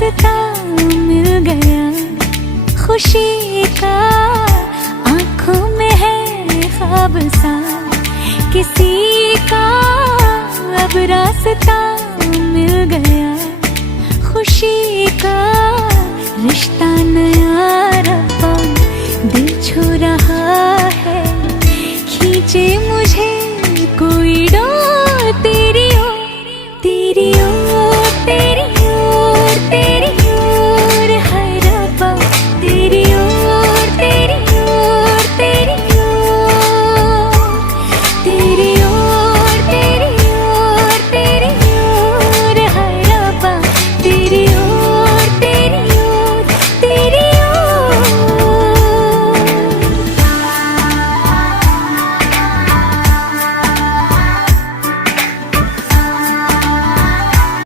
रास्ता मिल गया खुशी का, आंखों में है ख्वाब सा किसी का, अब रास्ता मिल गया खुशी का। रिश्ता नया रब्बा दिल छू रहा है, खींचे